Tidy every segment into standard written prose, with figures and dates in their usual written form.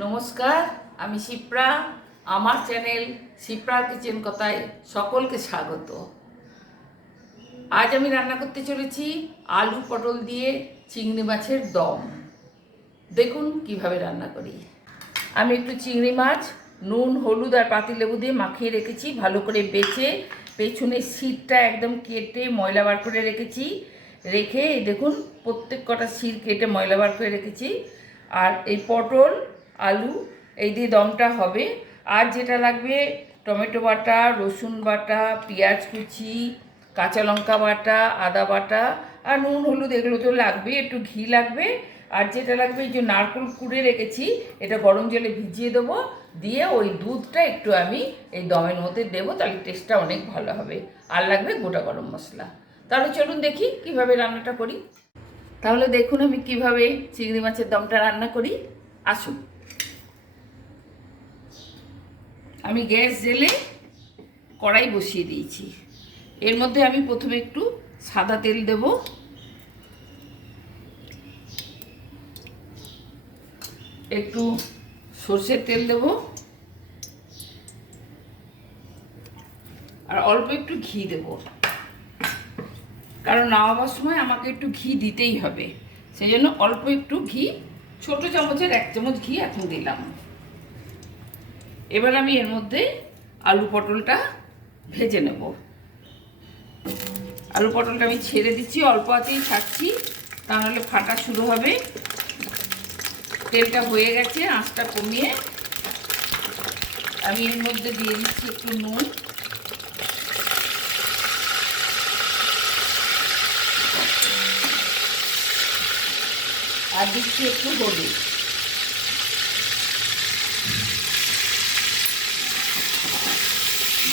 নমস্কার, আমি শিপ্রা। আমার চ্যানেল শিপ্রার কিচেন কথায় সকলকে স্বাগত। আজ আমি রান্না করতে চলেছি আলু পটল দিয়ে চিংড়ি মাছের দম। দেখুন কিভাবে রান্না করি। আমি একটু চিংড়ি মাছ নুন হলুদ আর পাতিলেবু দিয়ে মাখিয়ে রেখেছি, ভালো করে বেছে পেছনের শিরটা একদম কেটে ময়লা বার করে রেখেছি। রেখে দেখুন প্রত্যেক কটা শির কেটে ময়লা বার করে রেখেছি। আর এই পটল আলু এই দিয়ে দমটা হবে। আর যেটা লাগবে টমেটো বাটা, রসুন বাটা, পেঁয়াজ কুচি, কাঁচা লঙ্কা বাটা, আদা বাটা আর নুন হলুদ এগুলো তো লাগবে, একটু ঘি লাগবে। আর যেটা লাগবে এই যে নারকেল কুড়ে রেখেছি, এটা গরম জলে ভিজিয়ে দেবো, দিয়ে ওই দুধটা একটু আমি এই দমের মধ্যে দেবো, তাহলে টেস্টটা অনেক ভালো হবে। আর লাগবে গোটা গরম মশলা। তাহলে চলুন দেখি কিভাবে রান্নাটা করি। তাহলে দেখুন আমি কিভাবে চিংড়ি মাছের দমটা রান্না করি, আসুন। আমি গ্যাস জেলে কড়াই বসিয়ে দিয়েছি। এর মধ্যে আমি প্রথমে একটু সাদা তেল দেব, একটু সর্ষের তেল দেব, আর অল্প একটু ঘি দেব, কারণ নামাবার সময় আমাকে একটু ঘি দিতেই হবে। সেই জন্য অল্প একটু ঘি, ছোট চামচের 1 চামচ ঘি এখন দিলাম। এবার আমি এর মধ্যে আলু পটলটা ভেজে নেব। আলু পটলটা আমি ছেড়ে দিচ্ছি, অল্প আঁচেই ছাড়ছি, তা নাহলে ফাটা শুরু হবে। তেলটা হয়ে গেছে, আঁচটা কমিয়ে আমি এর মধ্যে দিয়ে দিচ্ছি একটু নুন, আর দিচ্ছি একটু হলুদ।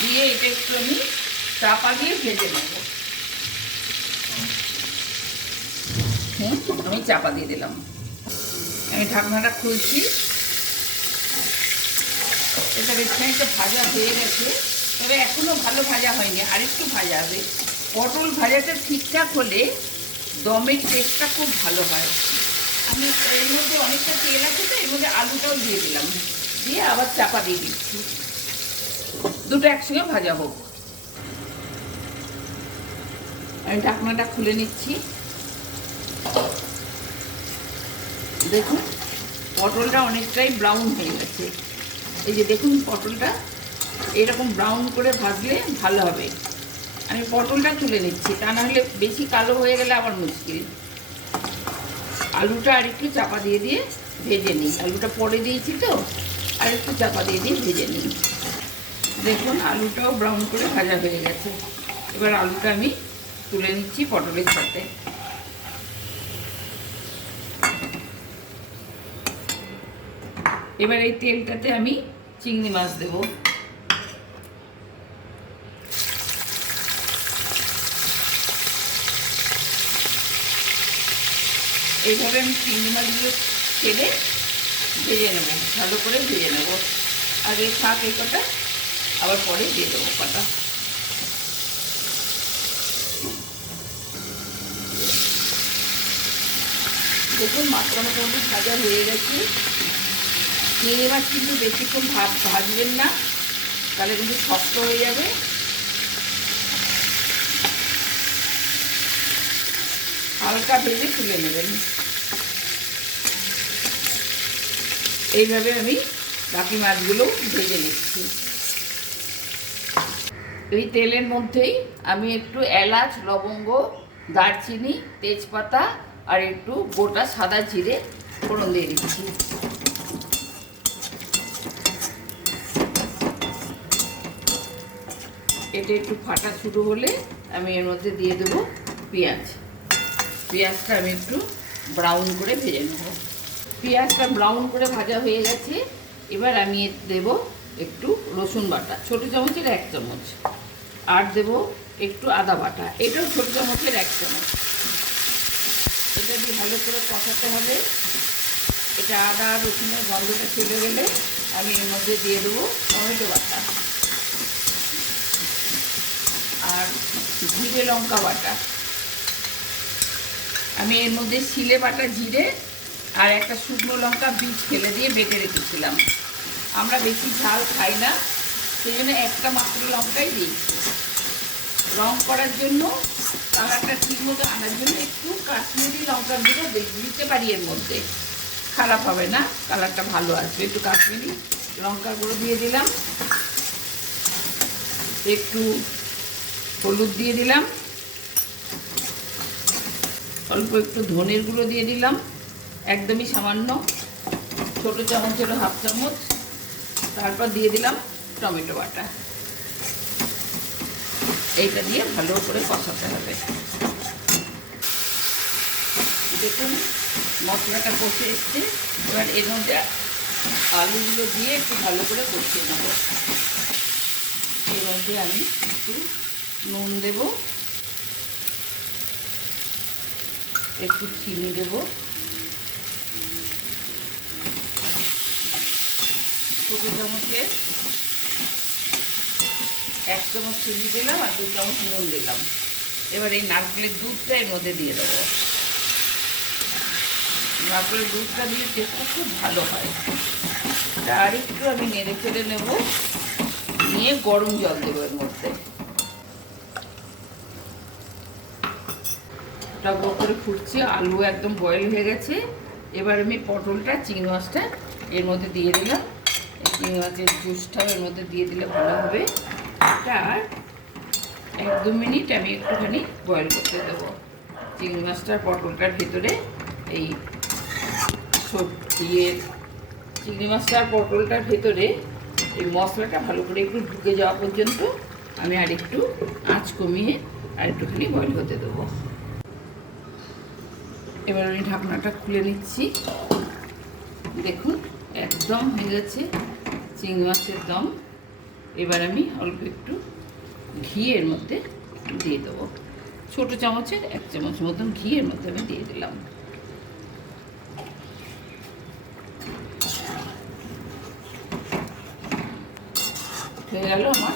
দিয়ে এটা একটু আমি চাপা দিয়ে ভেজে নেব। আমি চাপা দিয়ে দিলাম। আমি ঢাকনাটা খুলছি। এটা দেখছি একটা ভাজা হয়ে গেছে, তবে এখনও ভালো ভাজা হয়নি, আর একটু ভাজা হবে। পটল ভাজাটা ঠিকঠাক হলে দমের টেস্টটা খুব ভালো হয়। আমি এর মধ্যে অনেকটা তেল আছে, তো এর মধ্যে আলুটাও দিয়ে দিলাম, দিয়ে আবার চাপা দিয়ে দিচ্ছি, দুটো একসঙ্গে ভাজা হোক। আমি ঢাকনাটা খুলে নিচ্ছি। দেখুন পটলটা অনেকটাই ব্রাউন হয়ে গেছে। এই যে দেখুন পটলটা এরকম ব্রাউন করে ভাজলে ভালো হবে। আমি পটলটা তুলে নিচ্ছি, তা নাহলে বেশি কালো হয়ে গেলে আবার মুশকিল। আলুটা আর একটু চাপা দিয়ে দিয়ে ভেজে নিই, আলুটা পরে দিয়েছি তো, আর একটু চাপা দিয়ে দিয়ে ভেজে নিই। দেখুন আলুটাও ব্রাউন করে ভাজা হয়ে গেছে। এবার আলুটা আমি তুলে নিচ্ছি পটলের সাথে। এবার এই তেলটাতে আমি চিংড়ি মাছ দেব। এইভাবে আমি চিংড়ি মাছগুলো ছেড়ে ভেজে নেব, ভালো করে ভেজে নেব। আগে থাক এই কটা, আবার পরে দিয়ে দেবো কটা। দেখুন মাছটা মোটামুটি ভাজা হয়ে গেছে। চিংড়ি মাছ কিন্তু বেশিক্ষণ ভাজবেন না, তাহলে কিন্তু শক্ত হয়ে যাবে। হালকা ভেজে তুলে নেবেন। এইভাবে আমি বাকি মাছগুলো ভেজে নিচ্ছি। এই তেলের মধ্যেই আমি একটু এলাচ, লবঙ্গ, দারচিনি, তেজপাতা আর একটু গোটা সাদা জিরে ফোড়ন দিয়ে দিচ্ছি। এটা একটু ফাটা শুরু হলে আমি এর মধ্যে দিয়ে দেবো পেঁয়াজ। পেঁয়াজটা আমি একটু ব্রাউন করে ভেজে নেব। পেঁয়াজটা ব্রাউন করে ভাজা হয়ে গেছে। এবার আমি দেব একটু রসুন বাটা, ছোটো চামচের 1 চামচ, আর দেব একটু আদা বাটা, এটাও ছোটো চামচের 1 চামচ। এটা দিয়ে ভালো করে কষাতে হবে। এটা আদা রসুনের গন্ধটা চলে গেলে আমি এর মধ্যে দিয়ে দেবো টমেটো বাটা আর জিরে লঙ্কা বাটা। আমি এর মধ্যে শিলে বাটা জিরে আর একটা শুকনো লঙ্কা বীজ ফেলে দিয়ে বেটে রেখেছিলাম। আমরা বেশি ঝাল খাই না, সেই জন্য একটা মাত্র লঙ্কাই দিয়েছি। রং করার জন্য, কালারটা ঠিক মতো আনার জন্য একটু কাশ্মীরি লঙ্কার গুঁড়ো দিতে পারি এর মধ্যে, খারাপ হবে না, কালারটা ভালো আসবে। একটু কাশ্মীরি লঙ্কার গুঁড়ো দিয়ে দিলাম, একটু হলুদ দিয়ে দিলাম, অল্প একটু ধনের গুঁড়ো দিয়ে দিলাম, একদমই সামান্য, ছোটো চামচ হলো হাফ চামচ। তারপর দিয়ে দিলাম টমেটো বাটা। এইটা দিয়ে ভালো করে কষাতে হবে। দেখুন মশলাটা কষে এসছে। এবার এর মধ্যে আলুগুলো দিয়ে একটু ভালো করে কষিয়ে নেব। এর মধ্যে আমি একটু নুন দেব, একটু চিনি দেব, ছোটো চামচে 1 চামচ চিনি দিলাম আর 2 চামচ নুন দিলাম। এবার এই নারকেলের দুধটা এর মধ্যে দিয়ে দেবো। নারকেলের দুধটা দিয়ে টেস্টটা খুব ভালো হয়। আর একটু আমি নেড়ে চেড়ে নেব, নিয়ে গরম জল দেবো এর মধ্যে। টক করে ফুটছে, আলু একদম বয়েল হয়ে গেছে। এবার আমি পটলটা, চিংড়ি মাছটা এর মধ্যে দিয়ে দিলাম। এই চিংড়ি মাছের জুসটাও এর মধ্যে দিয়ে দিলে ভালো হবে। এটা 1-2 মিনিট আমি একটুখানি বয়েল করতে দেবো। চিংড়ি মাছটার পটলটার ভেতরে এই চিংড়ি মাছটার পটলটার ভেতরে এই মশলাটা ভালো করে একটু ঢুকে যাওয়া পর্যন্ত আমি আর একটু আঁচ কমিয়ে আর একটুখানি বয়েল হতে দেবো। এবার আমি ঢাকনাটা খুলে নিচ্ছি। দেখুন একদম হয়ে গেছে চিংড়ি মাছের দম। এবার আমি অল্প একটু ঘি এর মধ্যে দিয়ে দেবো। ছোটো চামচের 1 চামচ মতন ঘি এর মধ্যে আমি দিয়ে দিলাম। হয়ে গেল আমার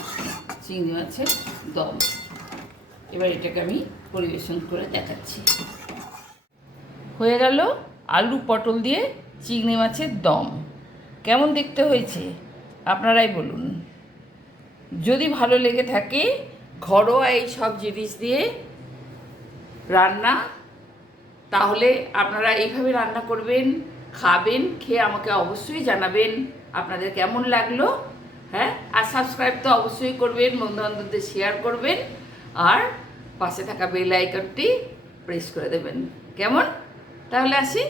চিংড়ি মাছের দম। এবার এটাকে আমি পরিবেশন করে দেখাচ্ছি। হয়ে গেল আলু পটল দিয়ে চিংড়ি মাছের দম। কেমন দেখতে হয়েছে আপনারাই বলুন। যদি ভালো লেগে থাকে ঘরোয়া এই সব জিনিস দিয়ে রান্না, তাহলে আপনারা এইভাবে রান্না করবেন, খাবেন, খেয়ে আমাকে অবশ্যই জানাবেন আপনাদের কেমন লাগলো। হ্যাঁ, আর সাবস্ক্রাইব তো অবশ্যই করবেন, বন্ধু-বান্ধবদের শেয়ার করবেন, আর পাশে থাকা বেল আইকনটি প্রেস করে দেবেন। কেমন? তাহলে আসি।